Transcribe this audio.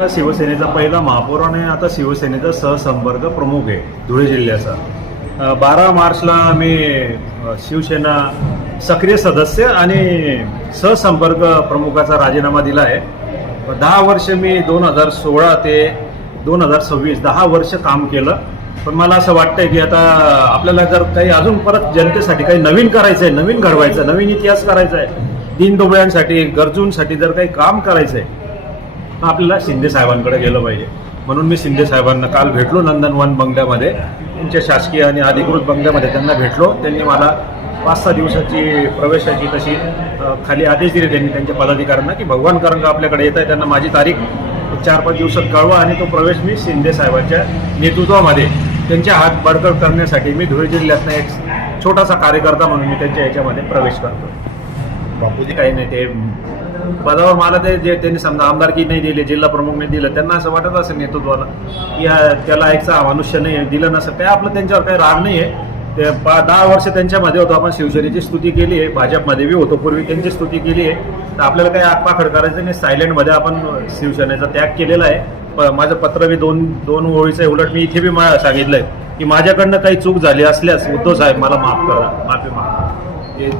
शिवसेनेचा पहिला महापौर आणि आता शिवसेनेचा सहसंपर्क प्रमुख आहे धुळे जिल्ह्याचा. 12 मार्चला मी शिवसेना सक्रिय सदस्य आणि सहसंपर्क प्रमुखाचा राजीनामा दिला आहे. 10 वर्ष मी 2016 ते 2026 10 वर्ष काम केलं. पण मला असं वाटतंय की आता आपल्याला जर काही अजून परत जनतेसाठी काही नवीन करायचं आहे, नवीन घडवायचं, नवीन इतिहास करायचा आहे, दीनदुबळ्यांसाठी गरजूंसाठी जर काही काम करायचं आहे तर आपल्याला शिंदे साहेबांकडे गेलं पाहिजे. म्हणून मी शिंदे साहेबांना काल भेटलो नंदनवन बंगल्यामध्ये, त्यांच्या शासकीय आणि अधिकृत बंगल्यामध्ये त्यांना भेटलो. त्यांनी मला 5-6 दिवसाची प्रवेशाची तशी खाली आदेश दिले त्यांनी त्यांच्या पदाधिकाऱ्यांना की भगवान करंग आपल्याकडे येत आहे, त्यांना माझी तारीख 4-5 दिवसात कळवा आणि तो प्रवेश मी शिंदे साहेबांच्या नेतृत्वामध्ये त्यांच्या हात बळकट करण्यासाठी मी धुळे जिल्ह्यातनं एक छोटासा कार्यकर्ता म्हणून मी त्यांच्या याच्यामध्ये प्रवेश करतो. बापूजी काही नाही, ते पदावर मला ते जे त्यांनी समजा आमदारकी नाही दिली, जिल्हा प्रमुख नाही दिलं, त्यांना असं वाटत असेल नेतृत्वाला की त्याला एक मनुष्य नाही दिलं नसं. काय आपलं त्यांच्यावर काही राग नाही आहे. ते 10 वर्ष त्यांच्यामध्ये होतो, आपण शिवसेनेची स्तुती केली आहे, भाजपमध्ये बी होतो पूर्वी, त्यांची स्तुती केली आहे. तर आपल्याला काही आगपाखड करायचं नाही. सायलेंटमध्ये आपण शिवसेनेचा त्याग केलेला आहे. माझं पत्र बी दोन ओळीचं आहे. उलट मी इथे बी सांगितलंय की माझ्याकडनं काही चूक झाली असल्यास उद्धव साहेब मला माफ करा, माफी मागा.